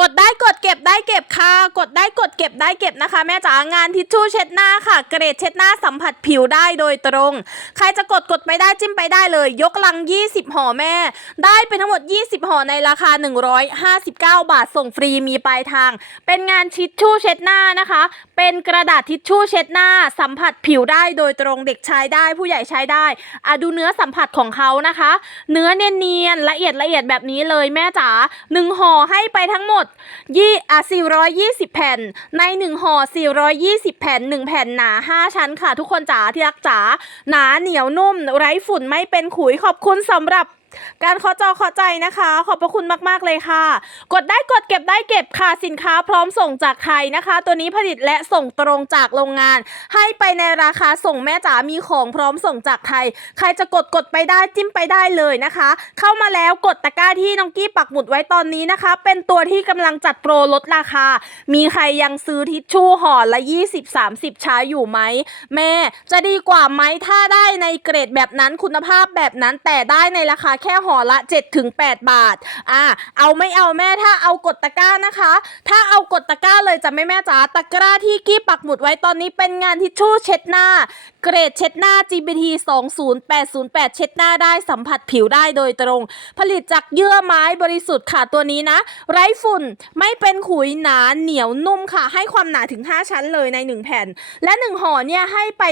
กดได้กดเก็บได้เก็บค่ะ กดได้กดเก็บได้เก็บนะคะ แม่จ๋างานทิชชู่เช็ดหน้าค่ะ เกรดเช็ดหน้าสัมผัสผิวได้โดยตรง ใครจะกดกดไปได้จิ้มไปได้เลย ยกลัง 20ห่อแม่ ได้ไปทั้งหมด 20ห่อในราคา 159 บาทส่งฟรีมีปลายทาง เป็นงานทิชชู่เช็ดหน้านะคะ เป็นกระดาษทิชชู่เช็ดหน้า สัมผัสผิวได้โดยตรงเด็กใช้ได้ผู้ใหญ่ใช้ได้อะดูเนื้อสัมผัสของเขานะคะ เนื้อเนียนๆละเอียดละเอียดแบบนี้เลยแม่จ๋าหนึ่งห่อให้ไปทั้งหมดยี่อะ420 แผ่น ใน1ห่อ420 แผ่น 1 แผ่นหนา 5 ชั้นค่ะ ทุกคนจ๋าที่รักจ๋าหนาเหนียวนุ่ม ไร้ฝุ่นไม่เป็นขุยขอบคุณสำหรับ การขอจอขอใจนะคะ ขอบพระคุณมาก ๆ เลยค่ะ กดได้กดเก็บได้เก็บค่ะสินค้าพร้อมส่งจากไทยนะคะ ตัวนี้ผลิตและส่งตรงจากโรงงาน ให้ไปในราคาส่งแม่จ๋ามีของพร้อมส่งจากไทย ใครจะกดกดไปได้จิ้มไปได้เลยนะคะ เข้ามาแล้วกดตะกร้าที่น้องกี้ปักหมุดไว้ตอนนี้นะคะ เป็นตัวที่กำลังจัดโปรลดราคา มีใครยังซื้อทิชชู่ห่อละ 20-30 ช้าอยู่ไหมแม่จะดีกว่าไหมถ้าได้ในเกรดแบบนั้นคุณภาพแบบนั้นแต่ได้ในราคาแค่ห่อละ 7-8 บาท อ่า เอาไม่เอาแม่ถ้าเอากดตะกร้านะคะ ถ้าเอากดตะกร้าเลยจะไม่แม่จ๋าตะกร้าที่กี้ปักหมุดไว้ตอนนี้เป็นงานทิชชู่เช็ดหน้า เกรดเช็ดหน้า GBT 20808 เช็ดหน้าได้สัมผัสผิวได้โดยตรง ผลิตจากเยื่อไม้บริสุทธิ์ค่ะตัวนี้นะ ไร้ฝุ่นไม่เป็นขุยหนาเหนียวนุ่มค่ะ ให้ความหนาถึง 5 ชั้นเลยใน 1 แผ่น และ 1ห่อเนี่ยให้ไป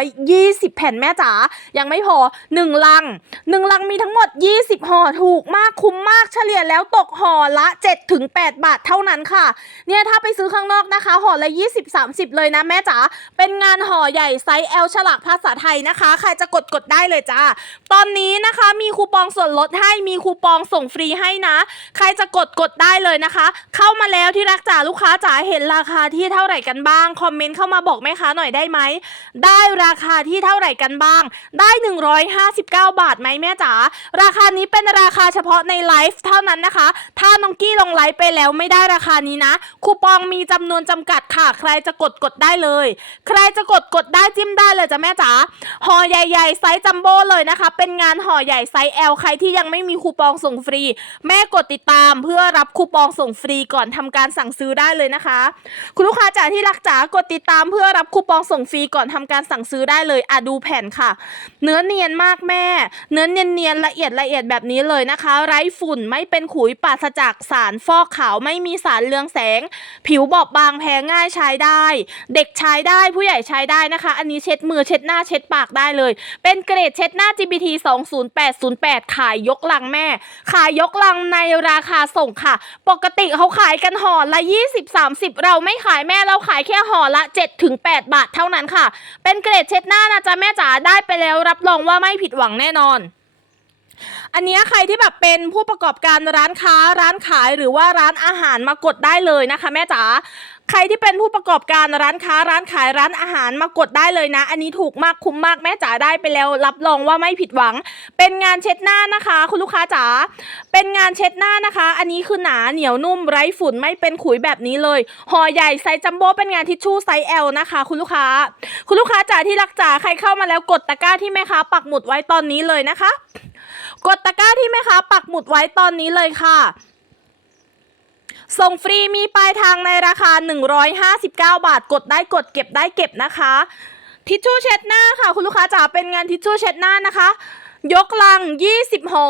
420 แผ่นแม่จ๋ายังไม่พอ 1 ลัง 1 ลังมีทั้งหมด 20 ห่อถูกมากคุ้มมากเฉลี่ยแล้วตกห่อละ 7-8 บาทเท่านั้นค่ะ เนี่ยถ้าไปซื้อข้างนอกนะคะ ห่อละ 20-30 เลยนะแม่จ๋า เป็นงานห่อใหญ่ไซส์ L ฉลากภาษาไทยนะคะ ใครจะกดกดได้เลยจ้า ตอนนี้นะคะมีคูปองส่วนลดให้ มีคูปองส่งฟรีให้นะ ใครจะกดกดได้เลยนะคะ เข้ามาแล้วที่รักจ๋าลูกค้าจ๋าเห็นราคาที่เท่าไหร่กันบ้าง คอมเมนต์เข้ามาบอกแม่ค้าหน่อยได้ไหม ได้ราคาที่เท่าไหร่กันบ้าง ได้ 159 บาทไหมแม่จ๋าราคานี้เป็นราคาเฉพาะในไลฟ์เท่านั้นนะคะ ถ้าน้องกี้ลงไลฟ์ไปแล้วไม่ได้ราคานี้นะ คูปองมีจำนวนจำกัดค่ะ ใครจะกดกดได้เลย ใครจะกดกดได้ จิ้มได้เลยจ้ะแม่จ๋าห่อใหญ่ ๆ ไซส์จัมโบ้เลยนะคะ เป็นงานห่อใหญ่ไซส์ L ใครที่ยังไม่มีคูปองส่งฟรี แม่กดติดตามเพื่อรับคูปองส่งฟรีก่อนทำการสั่งซื้อได้เลยนะคะ คุณลูกค้าจ๋าที่รักจ๋ากดติดตามเพื่อรับคูปองส่งฟรีก่อนทำการสั่งซื้อได้เลยอะดูแผ่นค่ะ เนื้อเนียนมากแม่ เนื้อเนียนๆละเอียดละเอียดแบบนี้เลยนะคะ ไร้ฝุ่นไม่เป็นขุยปราศจากสารฟอกขาวไม่มีสารเรืองแสง ผิวบอบบางแพ้ง่ายใช้ได้ เด็กใช้ได้ผู้ใหญ่ใช้ได้นะคะอันนี้เช็ดมือเช็ดหน้าเช็ดปากได้เลย เป็นเกรดเช็ดหน้า GPT 20808 ขายยกลังแม่ ขายยกลังในราคาส่งค่ะ ปกติเขาขายกันห่อละ 20-30 เราไม่ขายแม่เราขายแค่ห่อละ 7-8 บาทเท่านั้นค่ะ เป็นเกรดเช็ดหน้านะจ๊ะแม่จ๋าได้ไปแล้วรับรองว่าไม่ผิดหวังแน่นอนอันนี้ใครที่แบบเป็นผู้ประกอบการร้านค้าร้านขายหรือว่าร้านอาหารมากดได้เลยนะคะแม่จ๋า ใครที่เป็นผู้ประกอบการร้านค้าร้านขายร้านอาหารมากดได้เลยนะ อันนี้ถูกมากคุ้มมากแม่จ๋าได้ไปแล้ว รับรองว่าไม่ผิดหวัง เป็นงานเช็ดหน้านะคะ คุณลูกค้าจ๋าเป็นงานเช็ดหน้านะคะ อันนี้คือหนาเหนียวนุ่มไร้ฝุ่นไม่เป็นขุยแบบนี้เลยห่อใหญ่ไซส์จัมโบ้เป็นงานทิชชู่ไซส์ L นะคะ คุณลูกค้า คุณลูกค้าจ๋าที่รักจ๋าใครเข้ามาแล้วกดตะกร้าที่แม่ค้าปักหมุดไว้ตอนนี้เลยนะคะ กดตะกร้าที่แม่ค้าปักหมุดไว้ตอนนี้เลยค่ะ ส่งฟรีมีปลายทางในราคา 159 บาท กดได้กดเก็บได้เก็บนะคะ ทิชชู่เช็ดหน้าค่ะ คุณลูกค้าจ๋าเป็นงานทิชชู่เช็ดหน้านะคะ ยกลัง 20ห่อ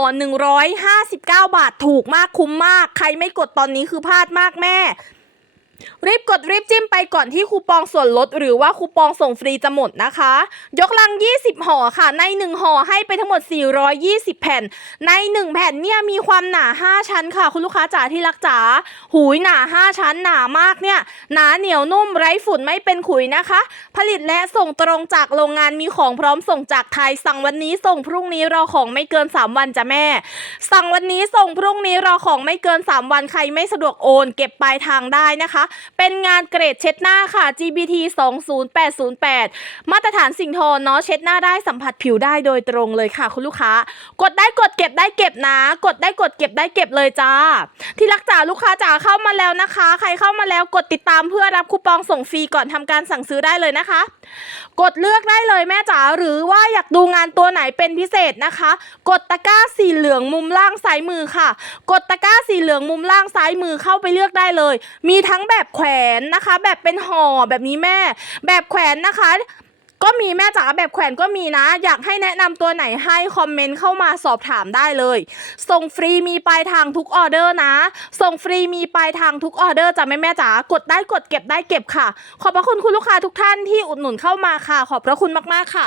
159 บาทถูกมากคุ้มมาก ใครไม่กดตอนนี้คือพลาดมากแม่ รีบกดรีบจิ้มไปก่อนที่คูปองส่วนลด หรือว่าคูปองส่งฟรีจะหมดนะคะ ยกลัง 20 ห่อค่ะ ใน 1 ห่อให้ไปทั้งหมด 420 แผ่น ใน 1 แผ่นเนี่ยมีความหนา 5 ชั้นค่ะ คุณลูกค้าจ๋าที่รักจ๋าหูยหนา 5 ชั้นหนามากเนี่ย หนาเหนียวนุ่มไร้ฝุ่นไม่เป็นขุยนะคะ ผลิตและส่งตรงจากโรงงานมีของพร้อมส่งจากไทยสั่งวันนี้ส่งพรุ่งนี้รอของไม่เกิน 3 วันจ้ะแม่ สั่งวันนี้ส่งพรุ่งนี้รอของไม่เกิน 3 วันใครไม่สะดวกโอน เก็บปลายทางได้นะคะเป็นงานเกรดเช็ดหน้าค่ะ GBT 20808 มาตรฐานสิ่งทอเนาะเช็ดหน้าได้สัมผัสผิวได้โดยตรงเลยค่ะ คุณลูกค้า กดได้กดเก็บได้เก็บนะ กดได้กดเก็บได้เก็บเลยจ้า ที่รักจ๋าลูกค้าจ๋าเข้ามาแล้วนะคะ ใครเข้ามาแล้วกดติดตามเพื่อรับคูปองส่งฟรีก่อนทำการสั่งซื้อได้เลยนะคะ กดเลือกได้เลยแม่จ๋าหรือว่าอยากดูงานตัวไหนเป็นพิเศษนะคะ กดตะกร้าสีเหลืองมุมล่างซ้ายมือค่ะ กดตะกร้าสีเหลืองมุมล่างซ้ายมือเข้าไปเลือกได้เลย มีทั้งแบบแขวนนะคะ แบบเป็นห่อแบบนี้แม่ แบบแขวนนะคะก็มีแม่จ๋าแบบแขวนก็มีนะ อยากให้แนะนำตัวไหนให้คอมเมนต์เข้ามาสอบถามได้เลย ส่งฟรีมีปลายทางทุกออเดอร์นะ ส่งฟรีมีปลายทางทุกออเดอร์จ้ะแม่แม่จ๋ากดได้กดเก็บได้เก็บค่ะ ขอบพระคุณคุณลูกค้าทุกท่านที่อุดหนุนเข้ามาค่ะ ขอบพระคุณมากๆค่ะ